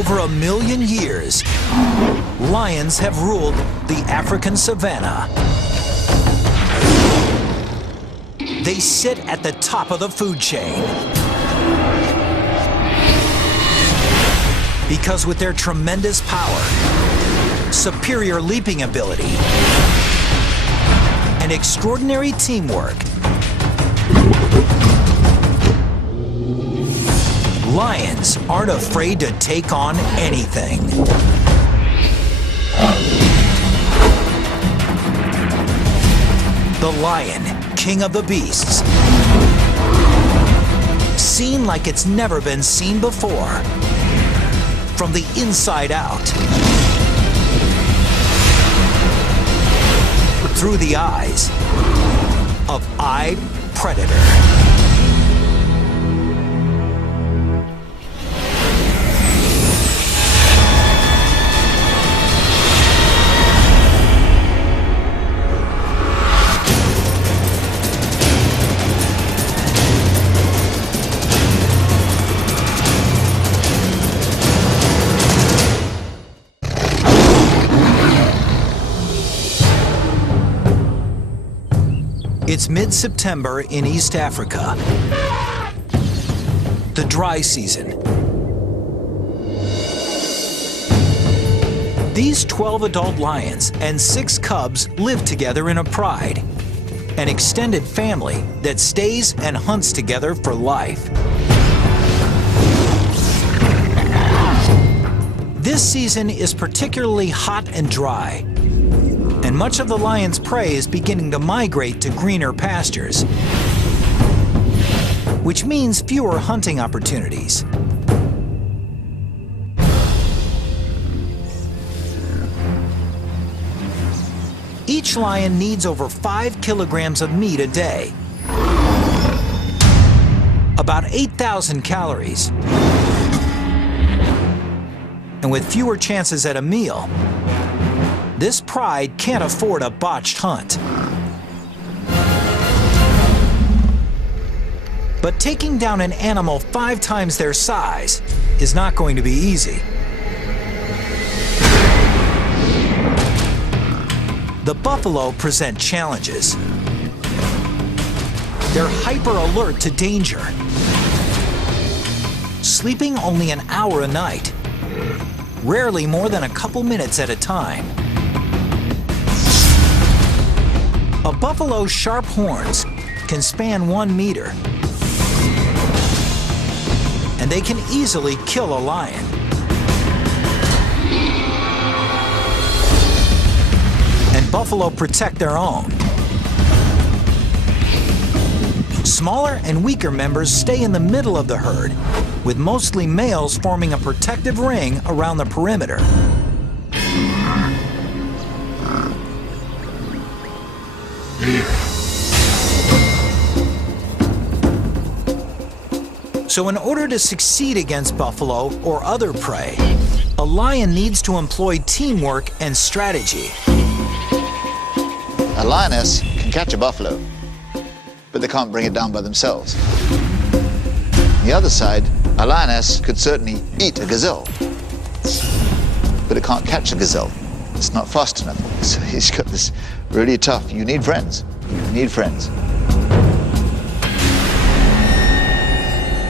over 1,000,000 years, lions have ruled the African savanna. They sit at the top of the food chain. Because with their tremendous power, superior leaping ability, and extraordinary teamwork, lions aren't afraid to take on anything. The lion, king of the beasts, seen like it's never been seen before, from the inside out, through the eyes of eyed predator. It's mid-September in East Africa, the dry season. These 12 adult lions and 6 cubs live together in a pride, an extended family that stays and hunts together for life. This season is particularly hot and dry, and much of the lion's prey is beginning to migrate to greener pastures, which means fewer hunting opportunities. Each lion needs over 5 kilograms of meat a day, about 8,000 calories, and with fewer chances at a meal, this pride can't afford a botched hunt. But taking down an animal 5 times their size is not going to be easy. The buffalo present challenges. They're hyper alert to danger, sleeping only an hour a night, rarely more than a couple minutes at a time. A buffalo's sharp horns can span 1 meter, and they can easily kill a lion. And buffalo protect their own. Smaller and weaker members stay in the middle of the herd, with mostly males forming a protective ring around the perimeter. So in order to succeed against buffalo or other prey, a lion needs to employ teamwork and strategy. A lioness can catch a buffalo, but they can't bring it down by themselves. On the other side, a lioness could certainly eat a gazelle, but it can't catch a gazelle. It's not fast enough. So he's got this really tough. You need friends. You need friends.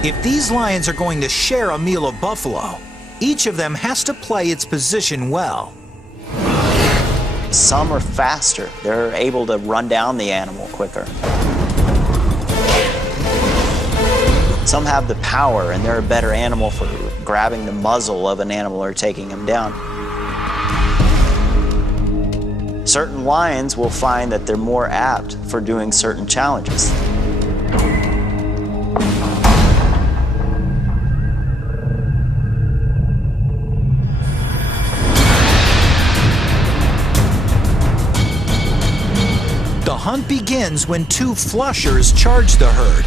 If these lions are going to share a meal of buffalo, each of them has to play its position well. Some are faster. They're able to run down the animal quicker. Some have the power, and they're a better animal for grabbing the muzzle of an animal or taking him down. Certain lions will find that they're more apt for doing certain challenges. The hunt begins when 2 flushers charge the herd,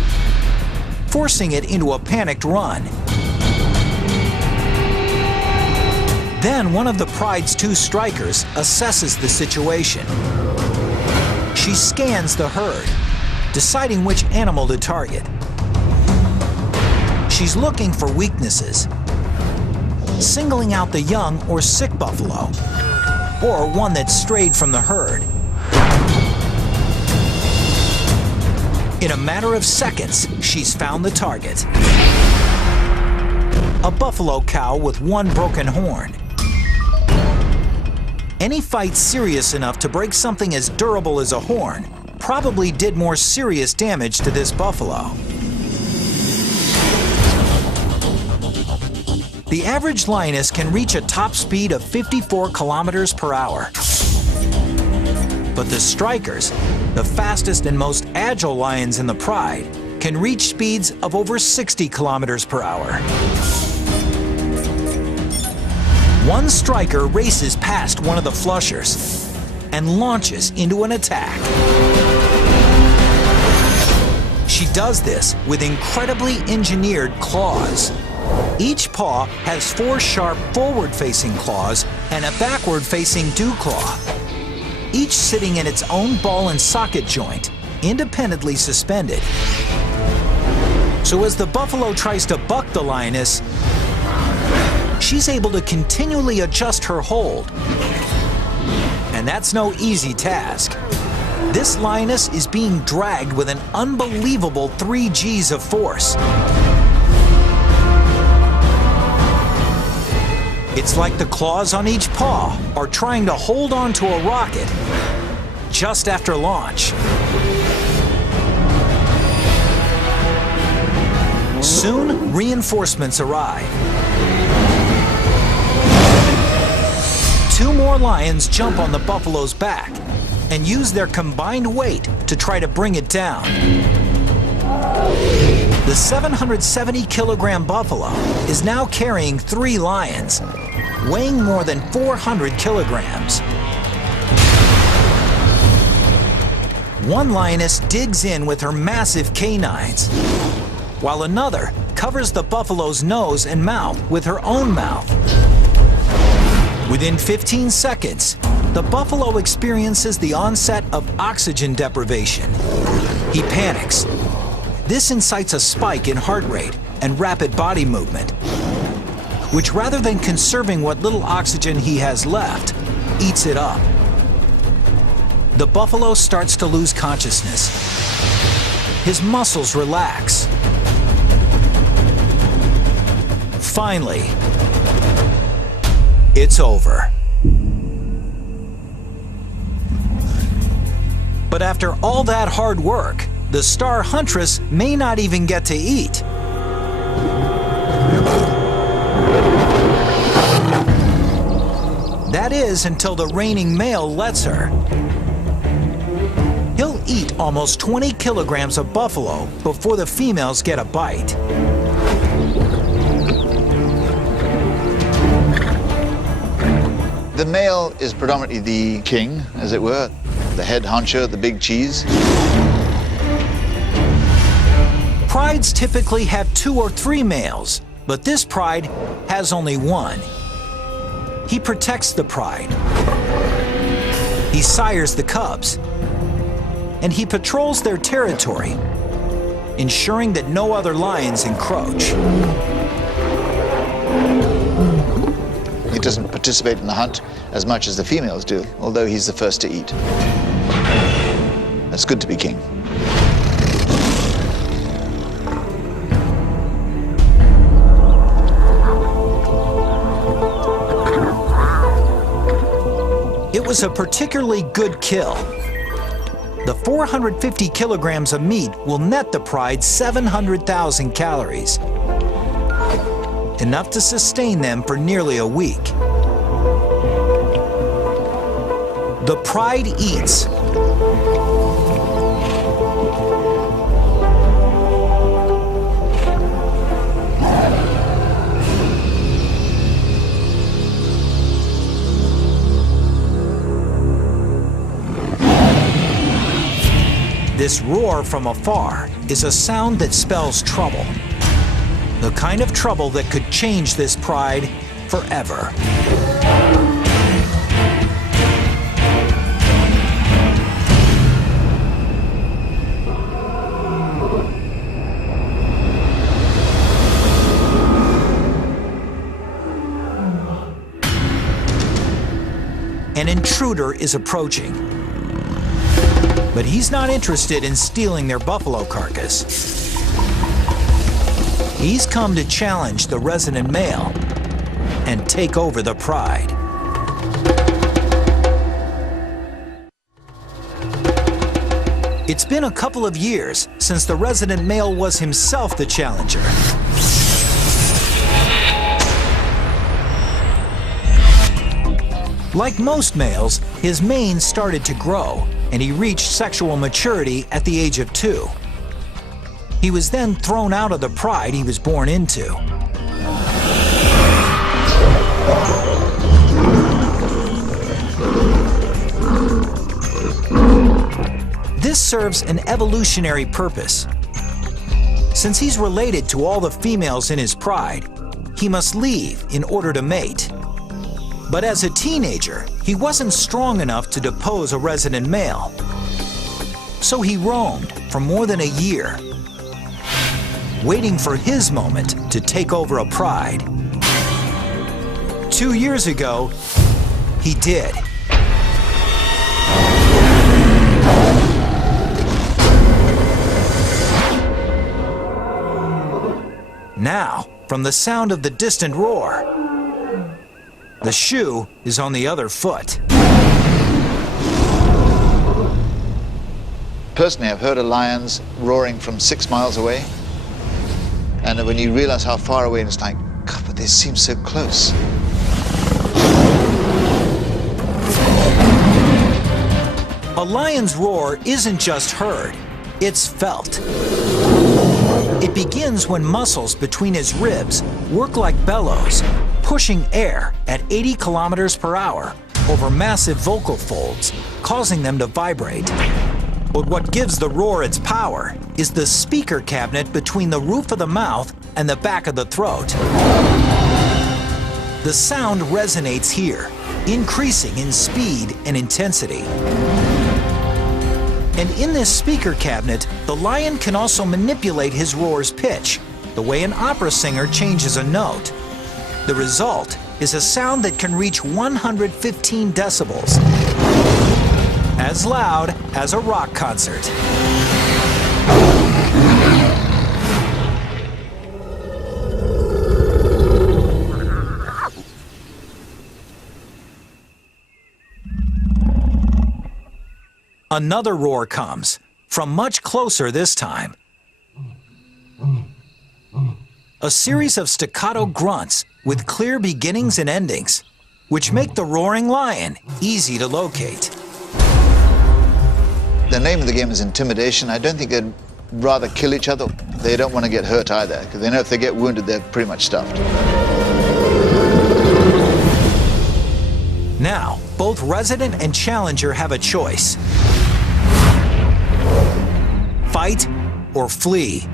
forcing it into a panicked run. Then one of the pride's 2 strikers assesses the situation. She scans the herd, deciding which animal to target. She's looking for weaknesses, singling out the young or sick buffalo, or one that strayed from the herd. In a matter of seconds, she's found the target. A buffalo cow with one broken horn. Any fight serious enough to break something as durable as a horn probably did more serious damage to this buffalo. The average lioness can reach a top speed of 54 kilometers per hour. But the strikers, the fastest and most agile lions in the pride, can reach speeds of over 60 kilometers per hour. One striker races past one of the flushers and launches into an attack. She does this with incredibly engineered claws. Each paw has 4 sharp forward-facing claws and a backward-facing dew claw, each sitting in its own ball and socket joint, independently suspended. So as the buffalo tries to buck the lioness, she's able to continually adjust her hold. And that's no easy task. This lioness is being dragged with an unbelievable 3 Gs of force. It's like the claws on each paw are trying to hold on to a rocket just after launch. Soon, reinforcements arrive. 2 more lions jump on the buffalo's back and use their combined weight to try to bring it down. The 770-kilogram buffalo is now carrying 3 lions, weighing more than 400 kilograms. One lioness digs in with her massive canines, while another covers the buffalo's nose and mouth with her own mouth. Within 15 seconds, the buffalo experiences the onset of oxygen deprivation. He panics. This incites a spike in heart rate and rapid body movement, which, rather than conserving what little oxygen he has left, eats it up. The buffalo starts to lose consciousness. His muscles relax. Finally, it's over. But after all that hard work, the star huntress may not even get to eat. That is, until the reigning male lets her. He'll eat almost 20 kilograms of buffalo before the females get a bite. The male is predominantly the king, as it were, the head honcho, the big cheese. Prides typically have 2 or 3 males, but this pride has only 1. He protects the pride. He sires the cubs. And he patrols their territory, ensuring that no other lions encroach. He doesn't participate in the hunt as much as the females do, although he's the first to eat. It's good to be king. It was a particularly good kill. The 450 kilograms of meat will net the pride 700,000 calories, enough to sustain them for nearly a week. The pride eats. This roar from afar is a sound that spells trouble. The kind of trouble that could change this pride forever. An intruder is approaching. But he's not interested in stealing their buffalo carcass. He's come to challenge the resident male and take over the pride. It's been a couple of years since the resident male was himself the challenger. Like most males, his mane started to grow, and he reached sexual maturity at the age of 2. He was then thrown out of the pride he was born into. This serves an evolutionary purpose. Since he's related to all the females in his pride, he must leave in order to mate. But as a teenager, he wasn't strong enough to depose a resident male. So he roamed for more than a year, waiting for his moment to take over a pride. 2 years ago, he did. Now, from the sound of the distant roar, the shoe is on the other foot. Personally, I've heard of lions roaring from 6 miles away. And when you realize how far away, it's like, God, but they seem so close. A lion's roar isn't just heard, it's felt. It begins when muscles between his ribs work like bellows, pushing air at 80 kilometers per hour over massive vocal folds, causing them to vibrate. But what gives the roar its power is the speaker cabinet between the roof of the mouth and the back of the throat. The sound resonates here, increasing in speed and intensity. And in this speaker cabinet, the lion can also manipulate his roar's pitch, the way an opera singer changes a note. The result is a sound that can reach 115 decibels, as loud as a rock concert. Another roar comes, from much closer this time. A series of staccato grunts with clear beginnings and endings, which make the roaring lion easy to locate. The name of the game is intimidation. I don't think they'd rather kill each other. They don't want to get hurt either, because they know if they get wounded, they're pretty much stuffed. Now, both resident and challenger have a choice. Fight or flee.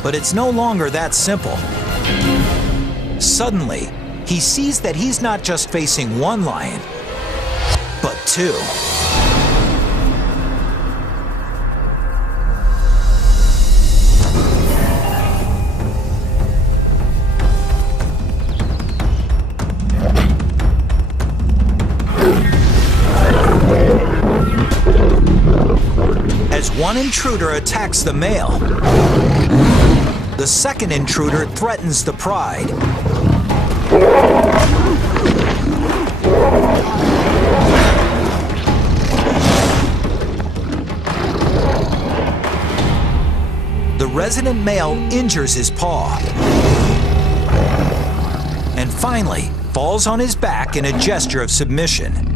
But it's no longer that simple. Suddenly, he sees that he's not just facing one lion, but 2. As one intruder attacks the male, the second intruder threatens the pride. The resident male injures his paw and finally falls on his back in a gesture of submission.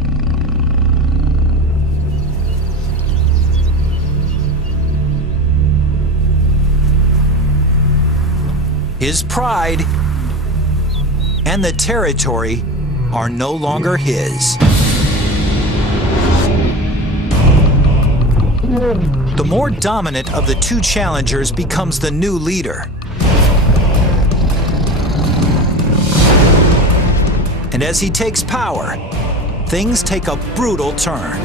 His pride and the territory are no longer his. The more dominant of the 2 challengers becomes the new leader. And as he takes power, things take a brutal turn.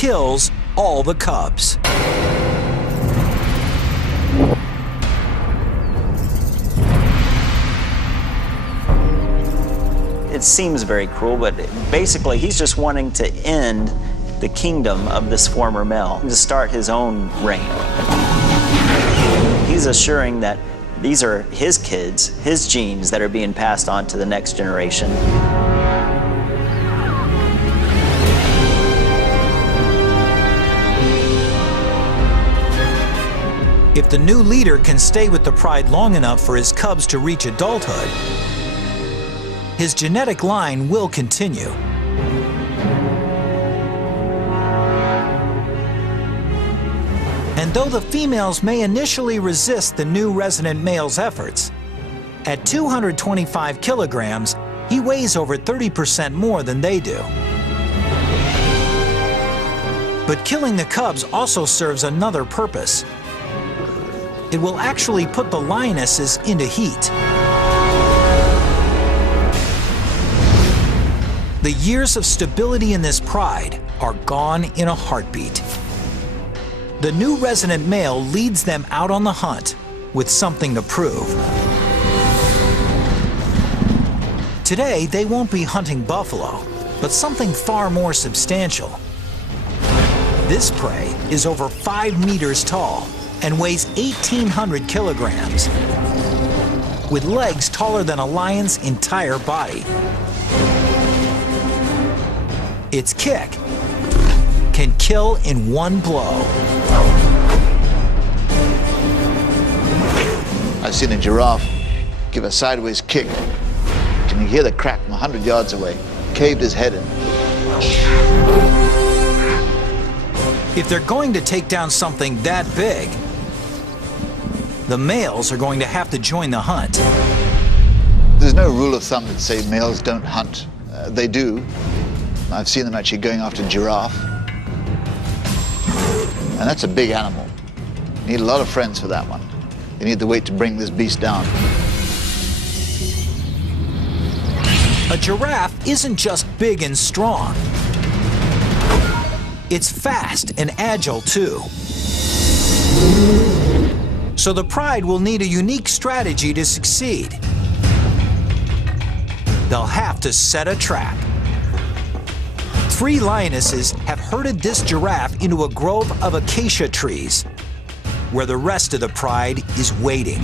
kills all the cubs. It seems very cruel, but basically he's just wanting to end the kingdom of this former male, to start his own reign. He's assuring that these are his kids, his genes that are being passed on to the next generation. If the new leader can stay with the pride long enough for his cubs to reach adulthood, his genetic line will continue. And though the females may initially resist the new resident male's efforts, at 225 kilograms, he weighs over 30% more than they do. But killing the cubs also serves another purpose. It will actually put the lionesses into heat. The years of stability in this pride are gone in a heartbeat. The new resident male leads them out on the hunt with something to prove. Today, they won't be hunting buffalo, but something far more substantial. This prey is over 5 meters tall and weighs 1,800 kilograms, with legs taller than a lion's entire body. Its kick can kill in one blow. I've seen a giraffe give a sideways kick. Can you hear the crack from 100 yards away? Caved his head in. If they're going to take down something that big, the males are going to have to join the hunt. There's no rule of thumb that say males don't hunt. They do. I've seen them actually going after giraffe. And that's a big animal. You need a lot of friends for that one. You need the weight to bring this beast down. A giraffe isn't just big and strong. It's fast and agile too. So the pride will need a unique strategy to succeed. They'll have to set a trap. 3 lionesses have herded this giraffe into a grove of acacia trees, where the rest of the pride is waiting.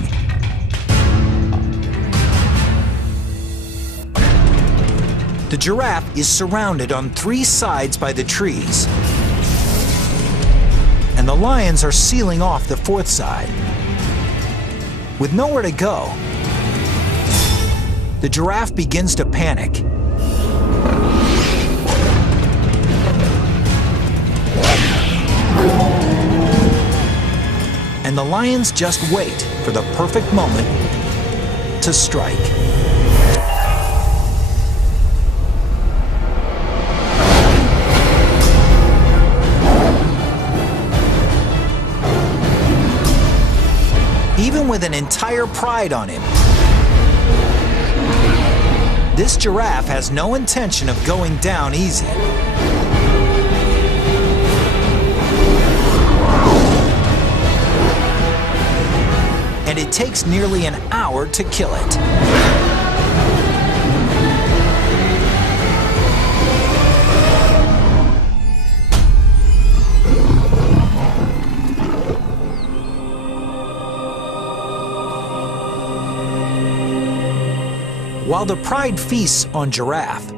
The giraffe is surrounded on 3 sides by the trees, and the lions are sealing off the 4th side. With nowhere to go, the giraffe begins to panic. And the lions just wait for the perfect moment to strike. Even with an entire pride on him, this giraffe has no intention of going down easy. And it takes nearly an hour to kill it. While the pride feasts on giraffe,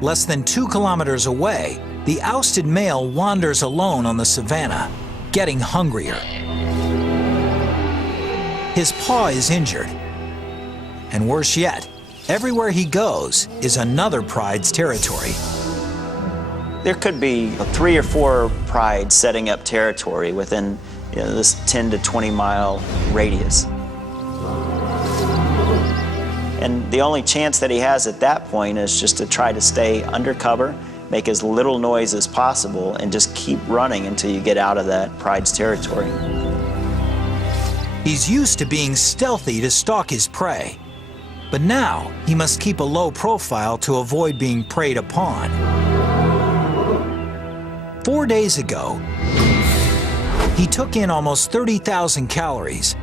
less than 2 kilometers away, the ousted male wanders alone on the savanna, getting hungrier. His paw is injured, and worse yet, everywhere he goes is another pride's territory. There could be 3 or 4 prides setting up territory within this 10 to 20 mile radius. And the only chance that he has at that point is just to try to stay undercover, make as little noise as possible, and just keep running until you get out of that pride's territory. He's used to being stealthy to stalk his prey, But now he must keep a low profile to avoid being preyed upon. 4 days ago, he took in almost 30,000 calories,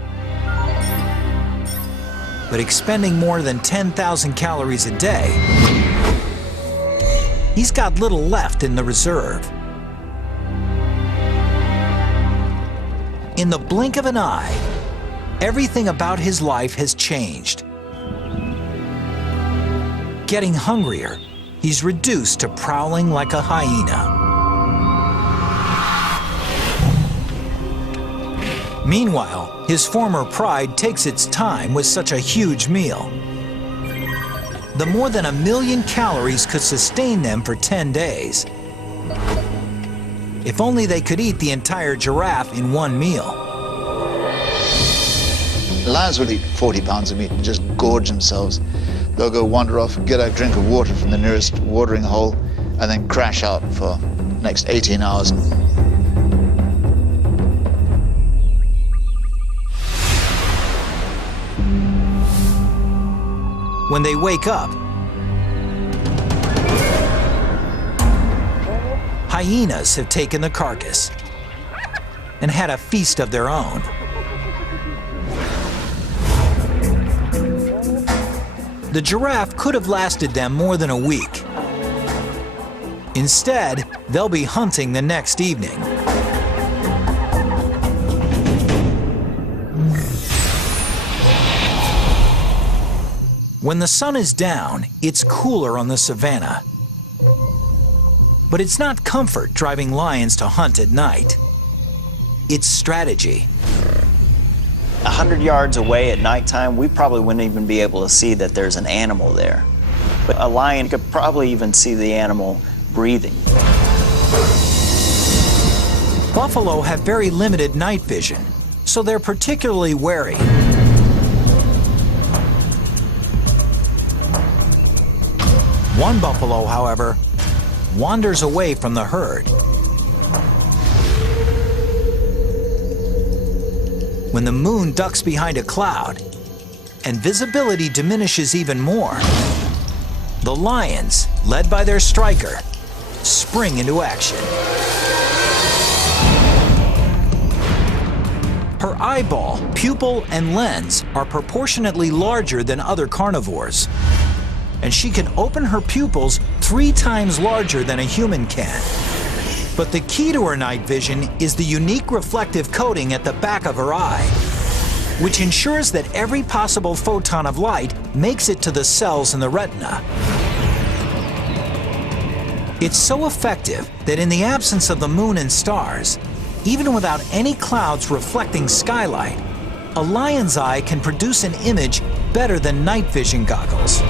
but expending more than 10,000 calories a day, he's got little left in the reserve. In the blink of an eye, everything about his life has changed. Getting hungrier, he's reduced to prowling like a hyena. Meanwhile, his former pride takes its time with such a huge meal. The more than 1 million calories could sustain them for 10 days. If only they could eat the entire giraffe in one meal. Lions will eat 40 pounds of meat and just gorge themselves. They'll go wander off, get a drink of water from the nearest watering hole, and then crash out for the next 18 hours. When they wake up, hyenas have taken the carcass and had a feast of their own. The giraffe could have lasted them more than a week. Instead, they'll be hunting the next evening. When the sun is down, it's cooler on the savannah. But it's not comfort driving lions to hunt at night. It's strategy. 100 yards away at nighttime, we probably wouldn't even be able to see that there's an animal there. But a lion could probably even see the animal breathing. Buffalo have very limited night vision, so they're particularly wary. One buffalo, however, wanders away from the herd. When the moon ducks behind a cloud and visibility diminishes even more, the lions, led by their striker, spring into action. Her eyeball, pupil, and lens are proportionately larger than other carnivores, and she can open her pupils 3 times larger than a human can. But the key to her night vision is the unique reflective coating at the back of her eye, which ensures that every possible photon of light makes it to the cells in the retina. It's so effective that in the absence of the moon and stars, even without any clouds reflecting skylight, a lion's eye can produce an image better than night vision goggles.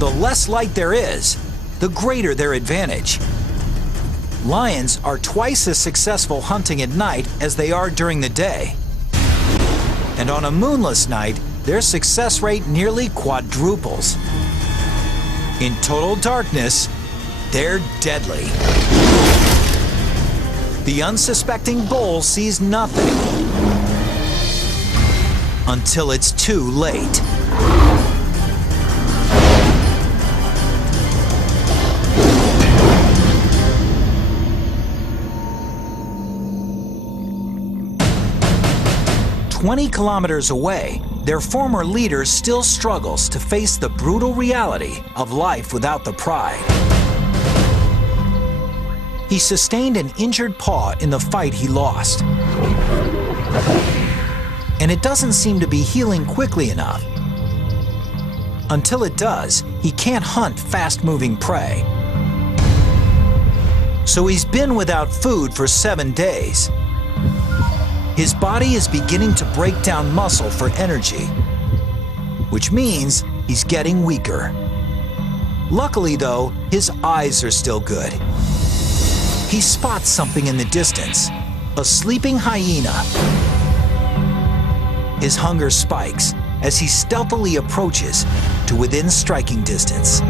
The less light there is, the greater their advantage. Lions are twice as successful hunting at night as they are during the day. And on a moonless night, their success rate nearly quadruples. In total darkness, they're deadly. The unsuspecting bull sees nothing until it's too late. "20 kilometers away, their former leader still struggles to face the brutal reality of life without the pride. He sustained an injured paw in the fight he lost, and it doesn't seem to be healing quickly enough. Until it does, he can't hunt fast-moving prey. So he's been without food for 7 days. His body is beginning to break down muscle for energy, which means he's getting weaker. Luckily, though, his eyes are still good. He spots something in the distance, a sleeping hyena. His hunger spikes as he stealthily approaches to within striking distance.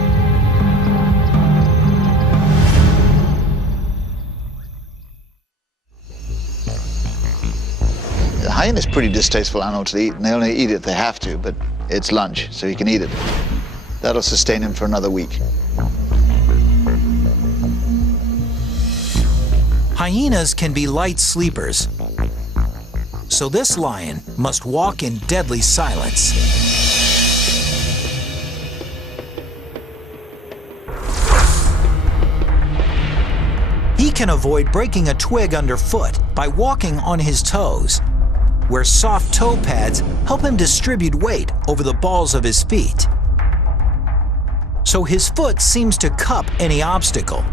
The hyena is a pretty distasteful animal to eat, and they only eat it if they have to, but it's lunch, so he can eat it. That'll sustain him for another week. Hyenas can be light sleepers, so this lion must walk in deadly silence. He can avoid breaking a twig underfoot by walking on his toes, where soft toe pads help him distribute weight over the balls of his feet. So his foot seems to cup any obstacle,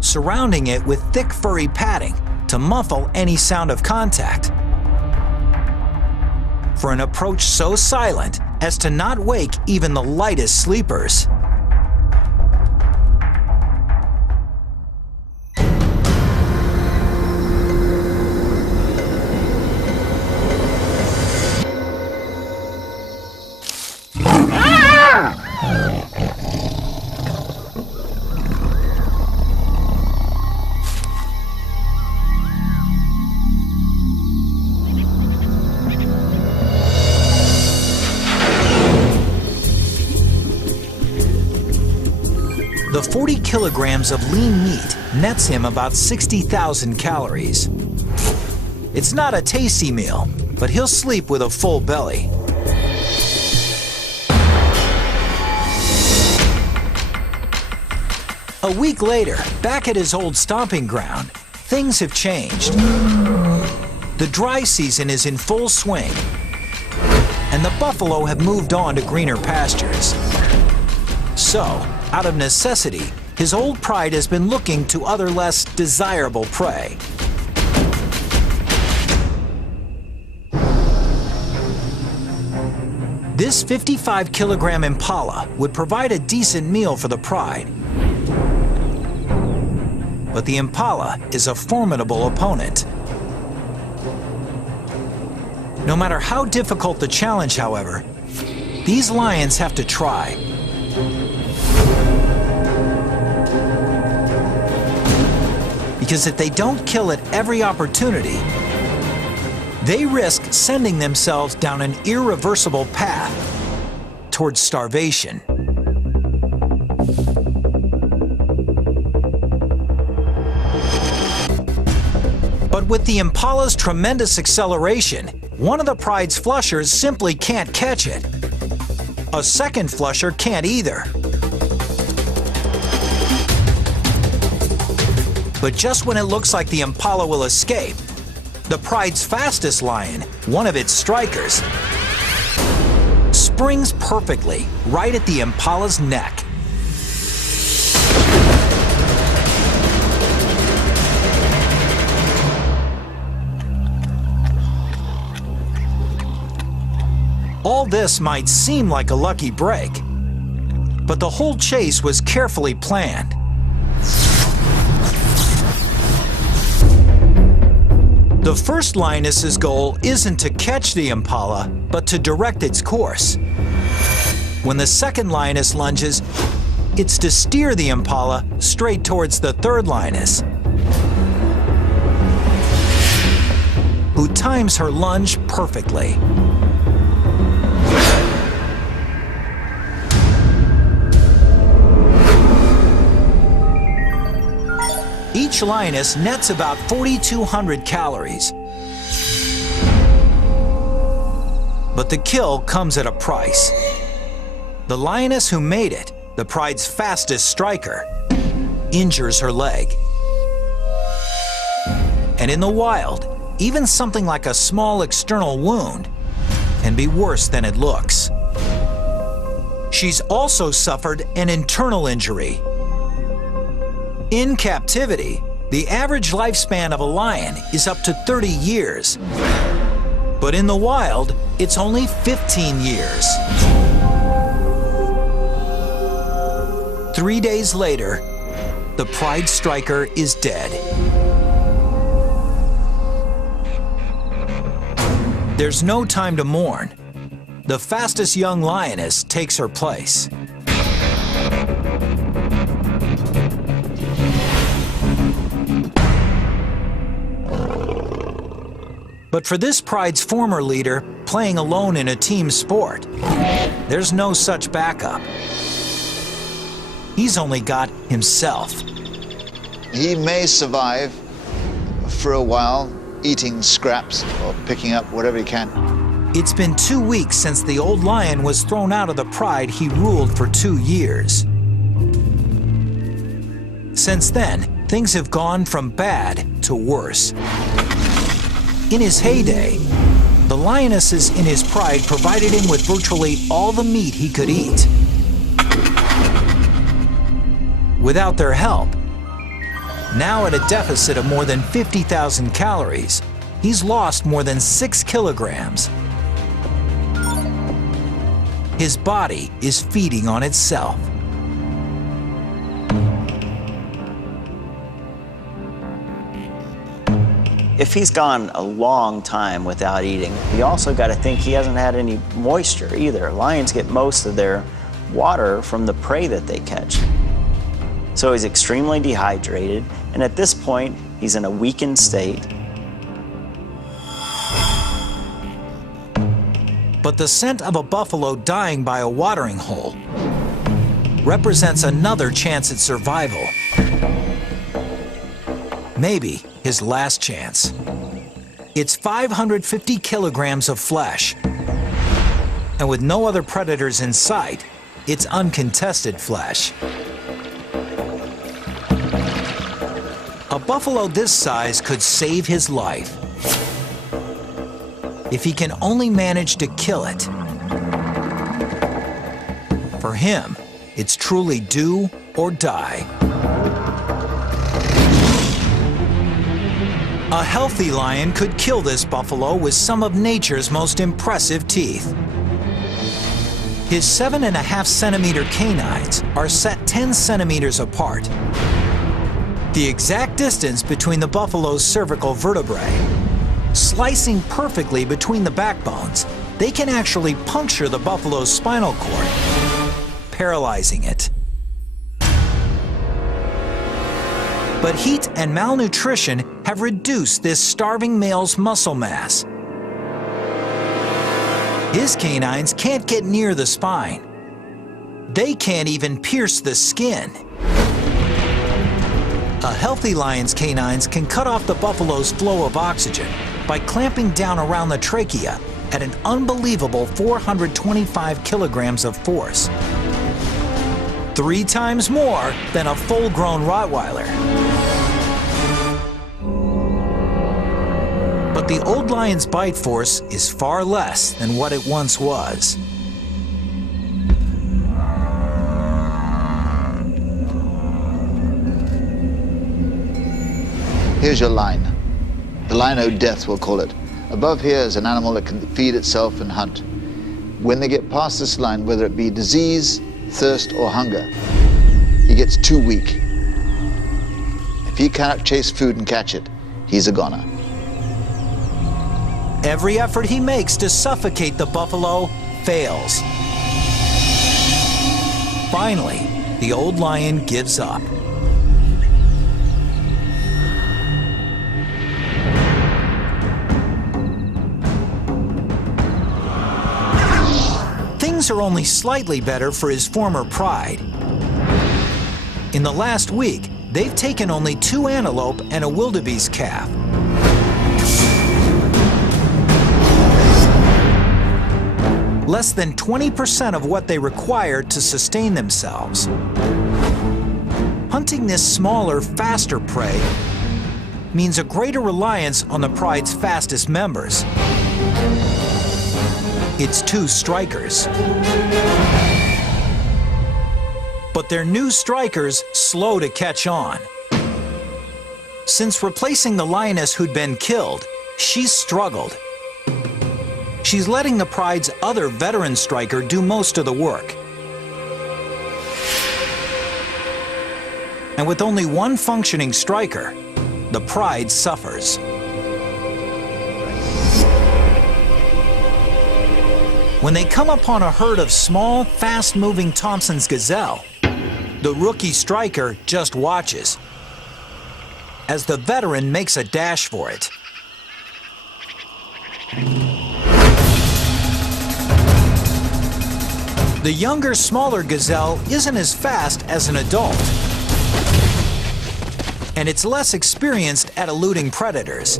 surrounding it with thick furry padding to muffle any sound of contact. For an approach so silent as to not wake even the lightest sleepers. The 40 kilograms of lean meat nets him about 60,000 calories. It's not a tasty meal, but he'll sleep with a full belly. A week later, back at his old stomping ground, things have changed. The dry season is in full swing, and the buffalo have moved on to greener pastures. So, out of necessity, his old pride has been looking to other less desirable prey. This 55-kilogram impala would provide a decent meal for the pride. But the impala is a formidable opponent. No matter how difficult the challenge, however, these lions have to try. Because if they don't kill at every opportunity, they risk sending themselves down an irreversible path towards starvation. But with the impala's tremendous acceleration, one of the pride's flushers simply can't catch it. A second flusher can't either. But just when it looks like the impala will escape, the pride's fastest lion, one of its strikers, springs perfectly right at the impala's neck. All this might seem like a lucky break, but the whole chase was carefully planned. The first lioness's goal isn't to catch the impala, but to direct its course. When the second lioness lunges, it's to steer the impala straight towards the third lioness, who times her lunge perfectly. Each lioness nets about 4,200 calories. But the kill comes at a price. The lioness who made it, the pride's fastest striker, injures her leg. And in the wild, even something like a small external wound can be worse than it looks. She's also suffered an internal injury. In captivity, the average lifespan of a lion is up to 30 years. But in the wild, it's only 15 years. 3 days later, the pride striker is dead. There's no time to mourn. The fastest young lioness takes her place. But for this pride's former leader, playing alone in a team sport, there's no such backup. He's only got himself. He may survive for a while, eating scraps or picking up whatever he can. It's been 2 weeks since the old lion was thrown out of the pride he ruled for 2 years. Since then, things have gone from bad to worse. In his heyday, the lionesses in his pride provided him with virtually all the meat he could eat. Without their help, now at a deficit of more than 50,000 calories, he's lost more than 6 kilograms. His body is feeding on itself. If he's gone a long time without eating, you also got to think he hasn't had any moisture either. Lions get most of their water from the prey that they catch. So he's extremely dehydrated, and at this point, he's in a weakened state. But the scent of a buffalo dying by a watering hole represents another chance at survival. Maybe his last chance. It's 550 kilograms of flesh. And with no other predators in sight, it's uncontested flesh. A buffalo this size could save his life if he can only manage to kill it. For him, it's truly do or die. A healthy lion could kill this buffalo with some of nature's most impressive teeth. His 7.5 centimeter canines are set 10 centimeters apart, the exact distance between the buffalo's cervical vertebrae. Slicing perfectly between the backbones, they can actually puncture the buffalo's spinal cord, paralyzing it. But heat and malnutrition have reduced this starving male's muscle mass. His canines can't get near the spine. They can't even pierce the skin. A healthy lion's canines can cut off the buffalo's flow of oxygen by clamping down around the trachea at an unbelievable 425 kilograms of force. 3 times more than a full-grown Rottweiler. But the old lion's bite force is far less than what it once was. Here's your line. The line o' death, we'll call it. Above here is an animal that can feed itself and hunt. When they get past this line, whether it be disease, thirst, or hunger, he gets too weak. If he cannot chase food and catch it, he's a goner. Every effort he makes to suffocate the buffalo fails. Finally, the old lion gives up. Things are only slightly better for his former pride. In the last week, they've taken only 2 antelope and a wildebeest calf. Less than 20% of what they require to sustain themselves. Hunting this smaller, faster prey means a greater reliance on the pride's fastest members. It's 2 strikers. But their new strikers slow to catch on. Since replacing the lioness who'd been killed, she's struggled. She's letting the pride's other veteran striker do most of the work. And with only one functioning striker, the pride suffers. When they come upon a herd of small, fast-moving Thompson's gazelle, the rookie striker just watches as the veteran makes a dash for it. The younger, smaller gazelle isn't as fast as an adult, and it's less experienced at eluding predators.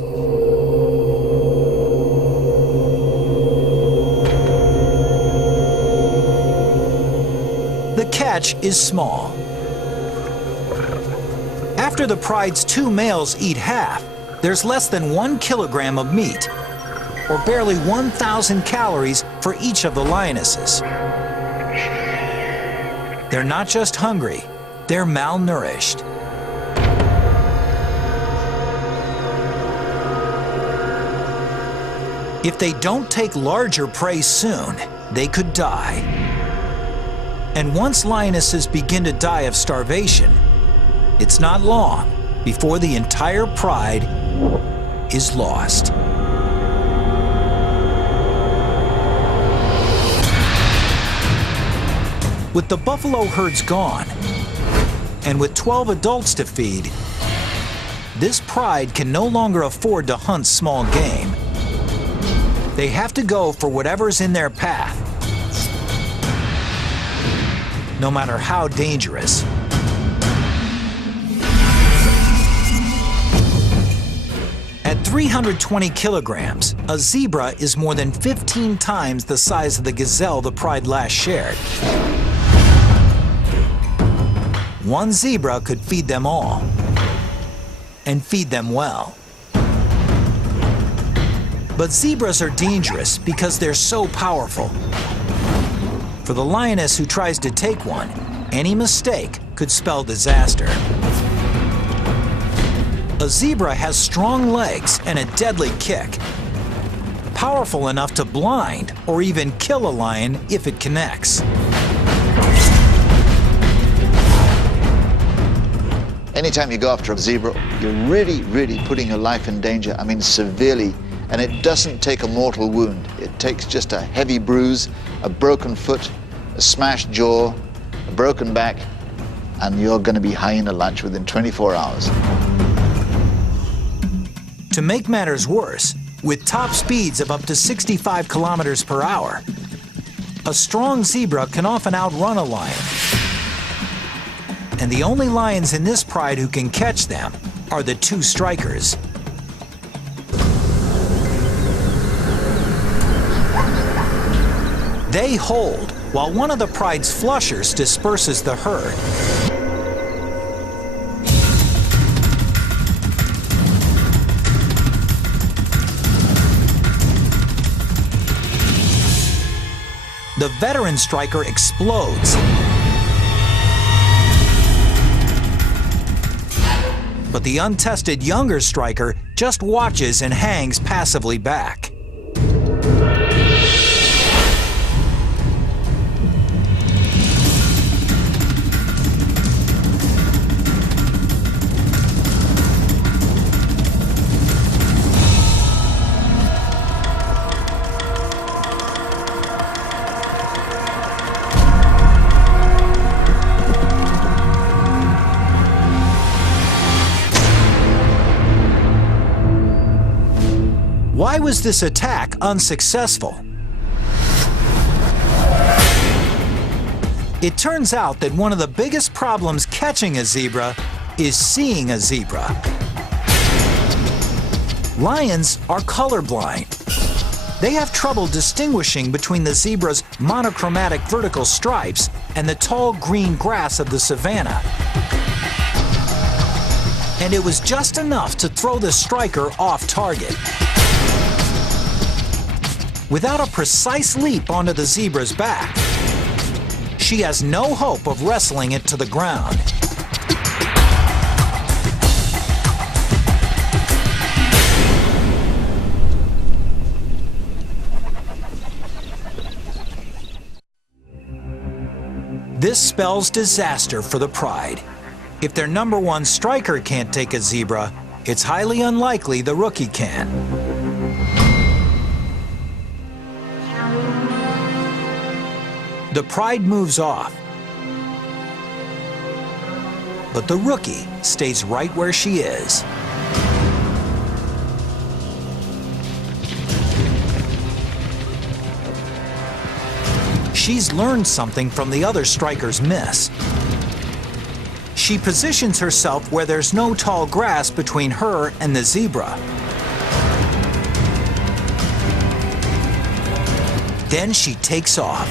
The catch is small. After the pride's 2 males eat half, there's less than 1 kilogram of meat, or barely 1,000 calories for each of the lionesses. They're not just hungry, they're malnourished. If they don't take larger prey soon, they could die. And once lionesses begin to die of starvation, it's not long before the entire pride is lost. With the buffalo herds gone, and with 12 adults to feed, this pride can no longer afford to hunt small game. They have to go for whatever's in their path, no matter how dangerous. At 320 kilograms, a zebra is more than 15 times the size of the gazelle the pride last shared. One zebra could feed them all, and feed them well. But zebras are dangerous because they're so powerful. For the lioness who tries to take one, any mistake could spell disaster. A zebra has strong legs and a deadly kick, powerful enough to blind or even kill a lion if it connects. Anytime you go after a zebra, you're really putting your life in danger, I mean severely, and it doesn't take a mortal wound. It takes just a heavy bruise, a broken foot, a smashed jaw, a broken back, and you're going to be hyena lunch within 24 hours. To make matters worse, with top speeds of up to 65 kilometers per hour, a strong zebra can often outrun a lion. And the only lions in this pride who can catch them are the 2 strikers. They hold, while one of the pride's flushers disperses the herd. The veteran striker explodes. But the untested younger striker just watches and hangs passively back. Why was this attack unsuccessful? It turns out that one of the biggest problems catching a zebra is seeing a zebra. Lions are colorblind. They have trouble distinguishing between the zebra's monochromatic vertical stripes and the tall green grass of the savanna. And it was just enough to throw the striker off target. Without a precise leap onto the zebra's back, she has no hope of wrestling it to the ground. This spells disaster for the pride. If their #1 striker can't take a zebra, it's highly unlikely the rookie can. The pride moves off, but the rookie stays right where she is. she's learned something from the other strikers' miss. She positions herself where there's no tall grass between her and the zebra. Then she takes off.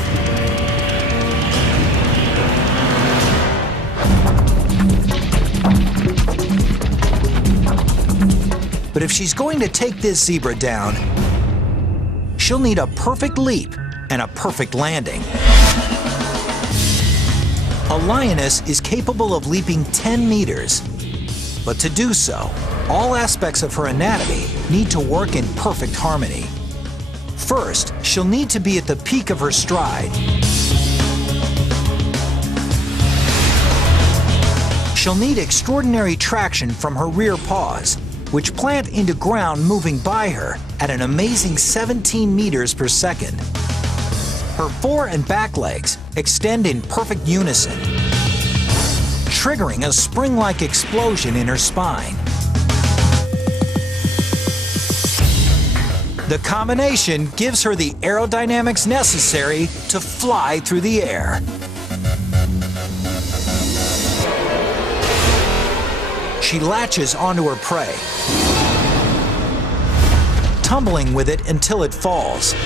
But if she's going to take this zebra down, she'll need a perfect leap and a perfect landing. A lioness is capable of leaping 10 meters, but to do so, all aspects of her anatomy need to work in perfect harmony. First, she'll need to be at the peak of her stride. She'll need extraordinary traction from her rear paws, which plant into ground moving by her at an amazing 17 meters per second. Her fore and back legs extend in perfect unison, triggering a spring-like explosion in her spine. The combination gives her the aerodynamics necessary to fly through the air. She latches onto her prey, tumbling with it until it falls.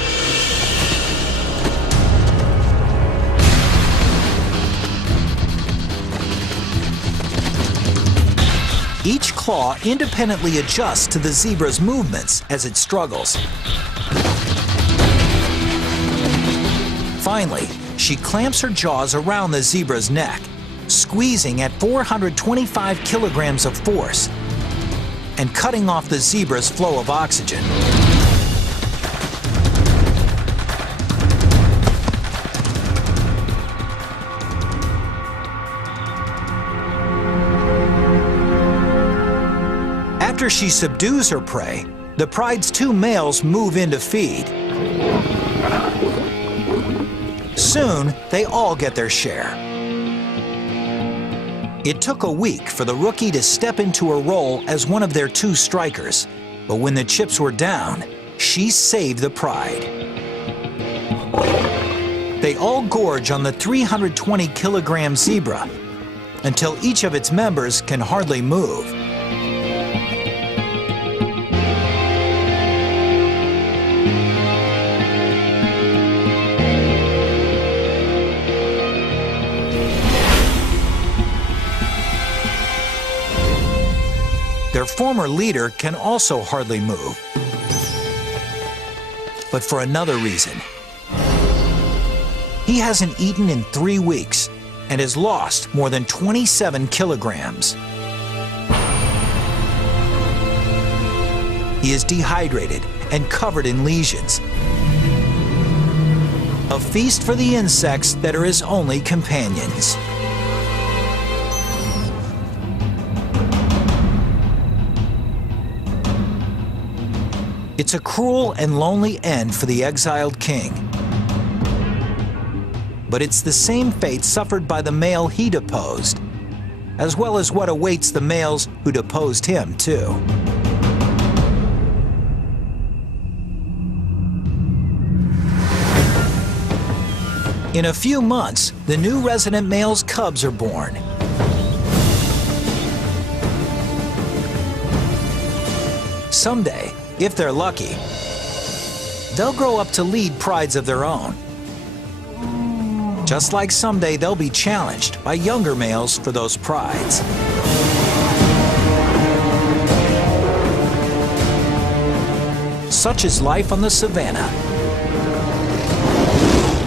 Each claw independently adjusts to the zebra's movements as it struggles. Finally, she clamps her jaws around the zebra's neck, squeezing at 425 kilograms of force and cutting off the zebra's flow of oxygen. After she subdues her prey, the pride's two males move in to feed. Soon, they all get their share. It took a week for the rookie to step into her role as one of their two strikers, but when the chips were down, she saved the pride. They all gorge on the 320-kilogram zebra until each of its members can hardly move. Their former leader can also hardly move, but for another reason. He hasn't eaten in 3 weeks and has lost more than 27 kilograms. He is dehydrated and covered in lesions. A feast for the insects that are his only companions. It's a cruel and lonely end for the exiled king. But it's the same fate suffered by the male he deposed, as well as what awaits the males who deposed him, too. In a few months, the new resident male's cubs are born. Someday, if they're lucky, they'll grow up to lead prides of their own. Just like someday they'll be challenged by younger males for those prides. Such is life on the savannah,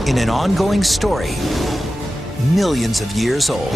in an ongoing story millions of years old.